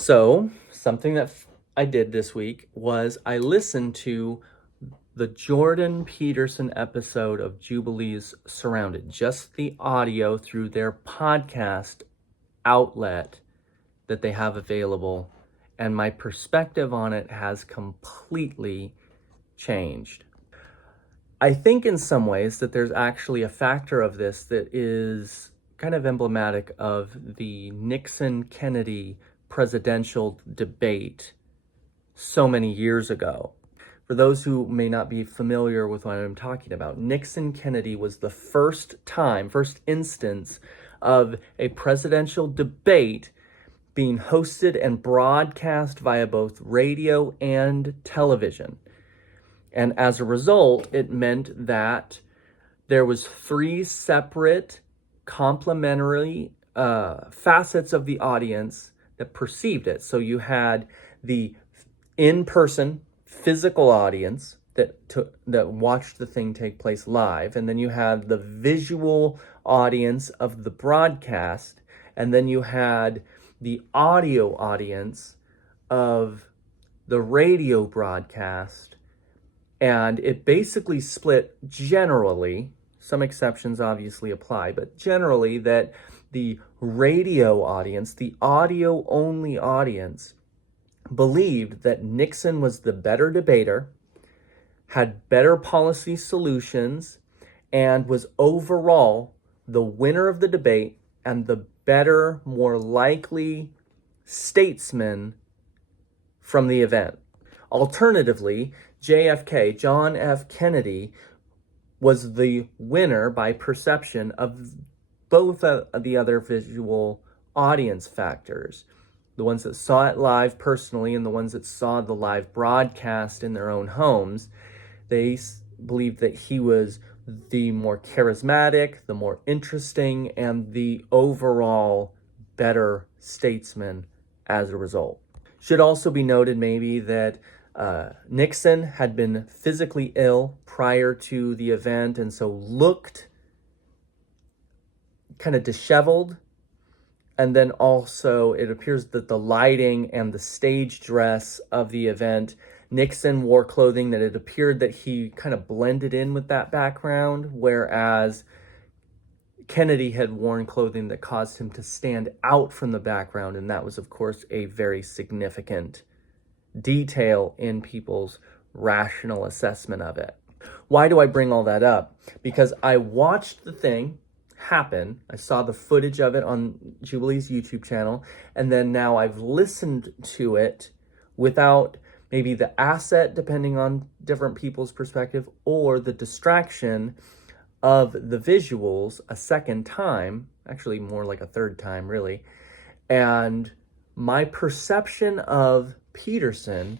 So, something that I did this week was I listened to the Jordan Peterson episode of Jubilee's Surrounded, just the audio through their podcast outlet that they have available. And my perspective on it has completely changed. I think in some ways that there's actually a factor of this that is kind of emblematic of the Nixon-Kennedy presidential debate so many years ago. For those who may not be familiar with what I'm talking about, Nixon-Kennedy was the first instance of a presidential debate being hosted and broadcast via both radio and television. And as a result, it meant that there was three separate complementary facets of the audience that perceived it. So you had the in-person physical audience that watched the thing take place live, and then you had the visual audience of the broadcast, and then you had the audio audience of the radio broadcast. And it basically split generally, some exceptions obviously apply, but generally that the radio audience, the audio-only audience, believed that Nixon was the better debater, had better policy solutions, and was overall the winner of the debate and the better, more likely statesman from the event. Alternatively, JFK, John F. Kennedy, was the winner by perception of both of the other visual audience factors. The ones that saw it live personally and the ones that saw the live broadcast in their own homes, they believed that he was the more charismatic, the more interesting, and the overall better statesman as a result. Should also be noted maybe that Nixon had been physically ill prior to the event and so looked kind of disheveled. And then also it appears that the lighting and the stage dress of the event, Nixon wore clothing that it appeared that he kind of blended in with that background, whereas Kennedy had worn clothing that caused him to stand out from the background. And that was, of course, a very significant detail in people's rational assessment of it. Why do I bring all that up? Because I watched the thing happen. I saw the footage of it on Jubilee's YouTube channel, and then now I've listened to it without maybe the asset, depending on different people's perspective, or the distraction of the visuals a second time, actually more like a third time, really. And my perception of Peterson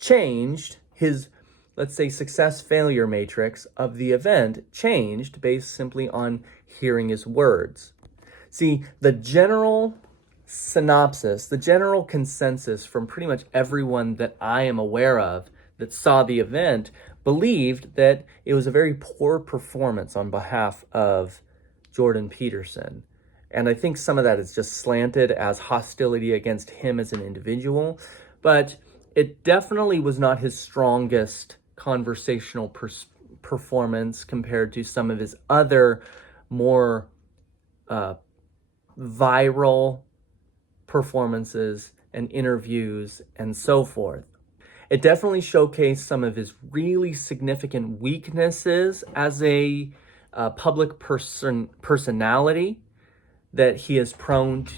changed. His, let's say, success-failure matrix of the event changed based simply on hearing his words. See, the general synopsis, the general consensus from pretty much everyone that I am aware of that saw the event believed that it was a very poor performance on behalf of Jordan Peterson. And I think some of that is just slanted as hostility against him as an individual, but it definitely was not his strongest conversational performance compared to some of his other more viral performances and interviews and so forth. It definitely showcased some of his really significant weaknesses as a public personality, that he is prone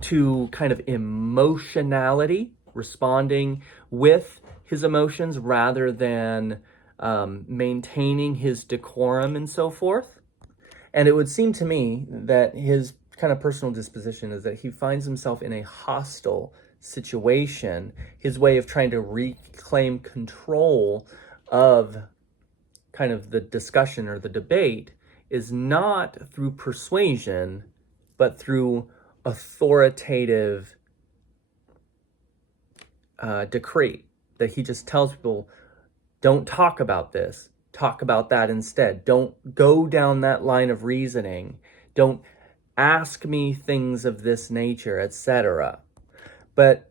to kind of emotionality, responding with his emotions rather than maintaining his decorum and so forth. And it would seem to me that his kind of personal disposition is that he finds himself in a hostile situation. His way of trying to reclaim control of kind of the discussion or the debate is not through persuasion, but through authoritative decree, that he just tells people, don't talk about this, talk about that instead. Don't go down that line of reasoning. Don't ask me things of this nature, etc. But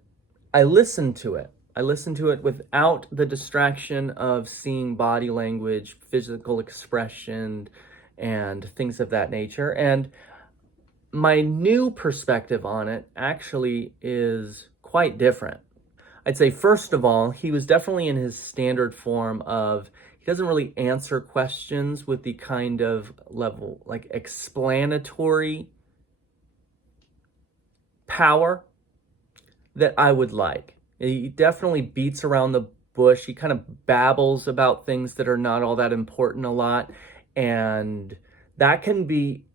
I listened to it. I listened to it without the distraction of seeing body language, physical expression, and things of that nature. And my new perspective on it actually is quite different. I'd say, first of all, he was definitely in his standard form of, he doesn't really answer questions with the kind of level, like explanatory power that I would like. He definitely beats around the bush. He kind of babbles about things that are not all that important a lot. And that can be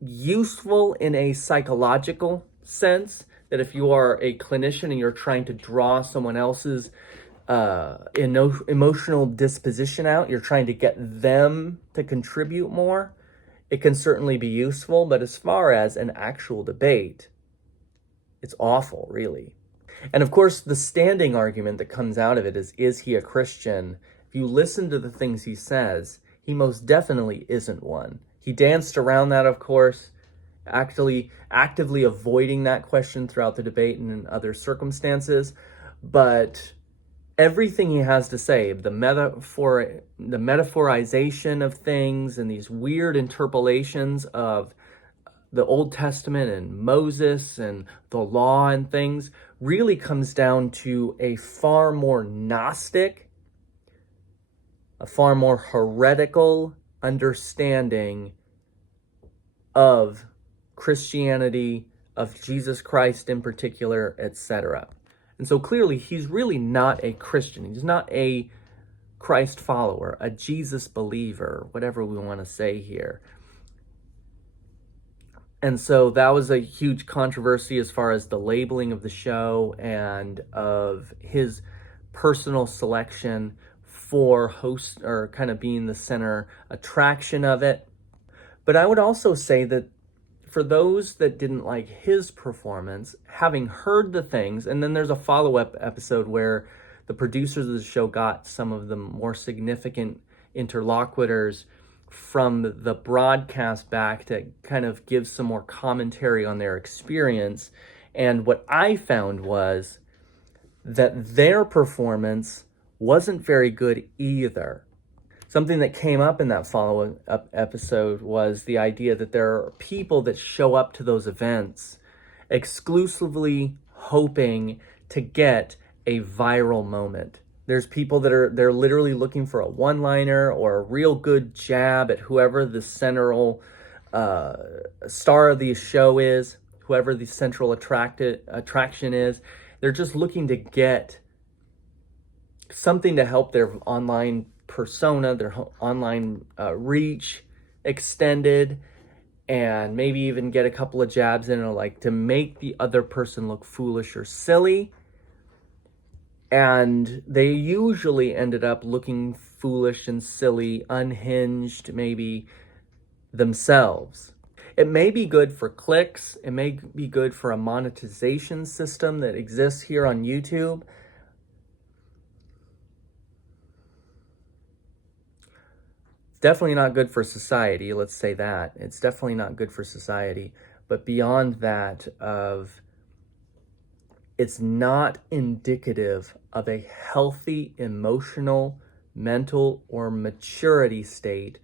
useful in a psychological sense, that if you are a clinician and you're trying to draw someone else's emotional disposition out, you're trying to get them to contribute more, it can certainly be useful. But as far as an actual debate, it's awful, really. And of course, the standing argument that comes out of it is he a Christian? If you listen to the things he says, he most definitely isn't one. He danced around that, of course, actively avoiding that question throughout the debate and in other circumstances. But everything he has to say, the metaphorization of things and these weird interpolations of the Old Testament and Moses and the law and things, really comes down to a far more Gnostic, a far more heretical understanding of Christianity, of Jesus Christ in particular, etc. And so clearly, he's really not a Christian. He's not a Christ follower, a Jesus believer, whatever we want to say here. And so that was a huge controversy as far as the labeling of the show and of his personal selection for host, or kind of being the center attraction of it. But I would also say that for those that didn't like his performance, having heard the things, and then there's a follow-up episode where the producers of the show got some of the more significant interlocutors from the broadcast back to kind of give some more commentary on their experience. And what I found was that their performance wasn't very good either. Something that came up in that follow-up episode was the idea that there are people that show up to those events exclusively hoping to get a viral moment. There's people that they're literally looking for a one-liner or a real good jab at whoever the central star of the show is, whoever the central attraction is. They're just looking to get something to help their online persona, their online reach extended, and maybe even get a couple of jabs in, like to make the other person look foolish or silly. And they usually ended up looking foolish and silly, unhinged, maybe themselves. It may be good for clicks. It may be good for a monetization system that exists here on YouTube. It's definitely not good for society, let's say that. It's definitely not good for society. But beyond that, it's not indicative of a healthy emotional, mental, or maturity state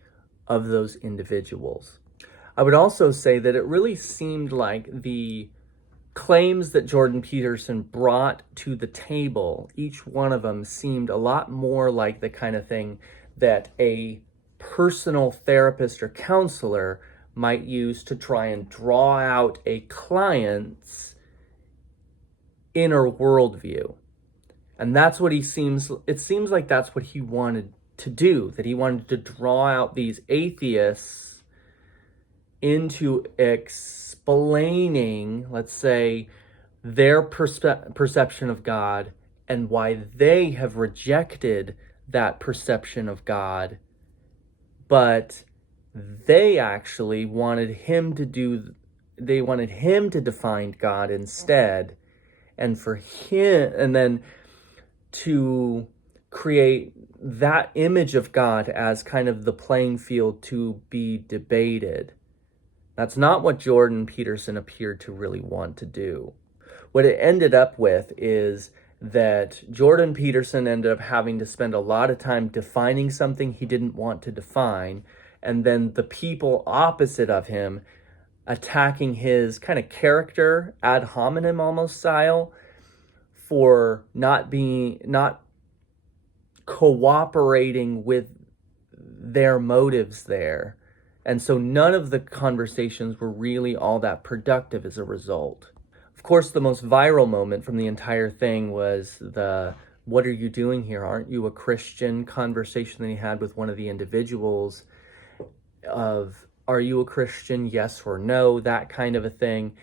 of those individuals. I would also say that it really seemed like the claims that Jordan Peterson brought to the table, each one of them seemed a lot more like the kind of thing that a personal therapist or counselor might use to try and draw out a client's inner worldview. And that's what it seems like that's what he wanted to do, that he wanted to draw out these atheists into explaining, let's say, their perception of God and why they have rejected that perception of God. But they actually wanted him to define God instead, and for him, and then to create that image of God as kind of the playing field to be debated. That's not what Jordan Peterson appeared to really want to do. what it ended up with is that Jordan Peterson ended up having to spend a lot of time defining something he didn't want to define, and then the people opposite of him attacking his kind of character ad hominem almost style for not cooperating with their motives there. And so none of the conversations were really all that productive as a result. Of course, the most viral moment from the entire thing was the "what are you doing here? Aren't you a Christian?" conversation that he had with one of the individuals of, "Are you a Christian? Yes or no?" That kind of a thing.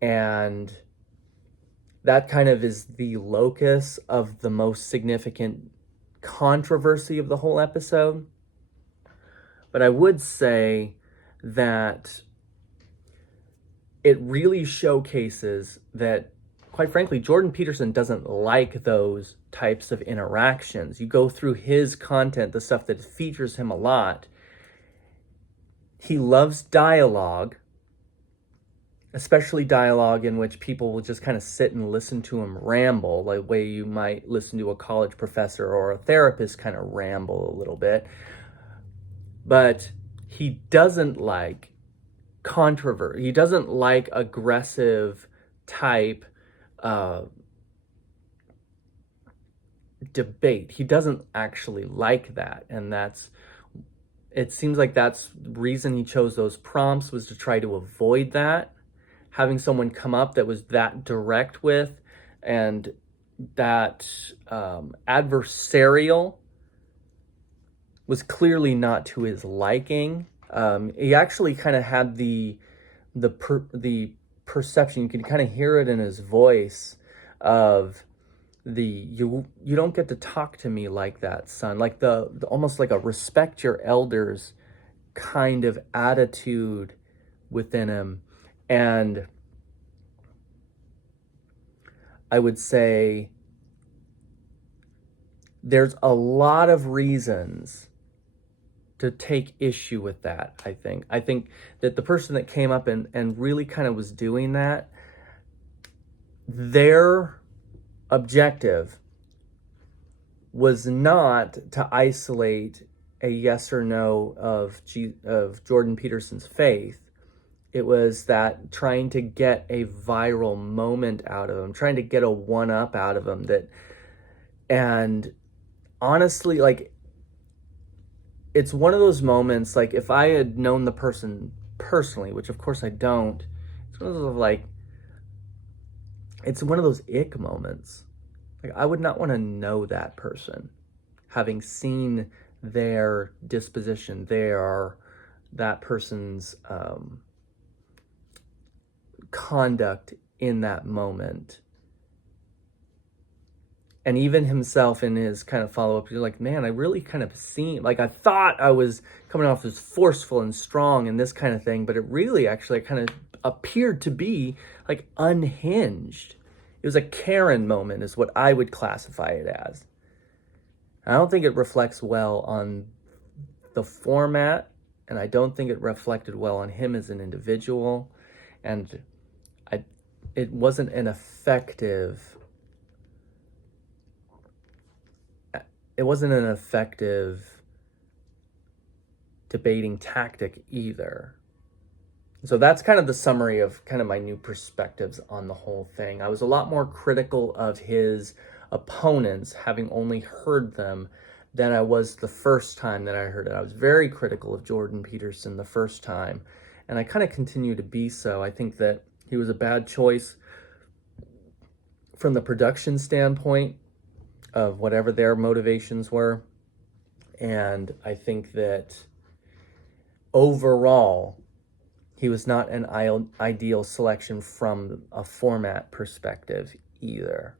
And that kind of is the locus of the most significant controversy of the whole episode. But I would say that it really showcases that, quite frankly, Jordan Peterson doesn't like those types of interactions. You go through his content, the stuff that features him a lot. He loves dialogue, especially dialogue in which people will just kind of sit and listen to him ramble, like the way you might listen to a college professor or a therapist kind of ramble a little bit. But he doesn't like controversy. He doesn't like aggressive type debate. He doesn't actually like that. And it seems like that's the reason he chose those prompts, was to try to avoid that. Having someone come up that was that direct with and that adversarial was clearly not to his liking. He actually kind of had the perception, you can kind of hear it in his voice, of you don't get to talk to me like that, son. Like the almost like a respect your elders kind of attitude within him. And I would say there's a lot of reasons to take issue with that. I think that the person that came up and really kind of was doing that, their objective was not to isolate a yes or no of Jordan Peterson's faith. It was that trying to get a viral moment out of him, trying to get a one-up out of him. And honestly, like, it's one of those moments, like, if I had known the person personally, which of course I don't, it's one of those, like, it's one of those ick moments. Like, I would not want to know that person, having seen their disposition, that person's conduct in that moment. And even himself in his kind of follow-up, you're like, man, I really kind of like, I thought I was coming off as forceful and strong and this kind of thing, but it really actually kind of appeared to be like unhinged. It was a Karen moment is what I would classify it as. I don't think it reflects well on the format, and I don't think it reflected well on him as an individual. And it wasn't an effective debating tactic either. So that's kind of the summary of kind of my new perspectives on the whole thing. I was a lot more critical of his opponents, having only heard them, than I was the first time that I heard it. I was very critical of Jordan Peterson the first time, and I kind of continue to be so. I think that he was a bad choice from the production standpoint of whatever their motivations were. And I think that overall, he was not an ideal selection from a format perspective either.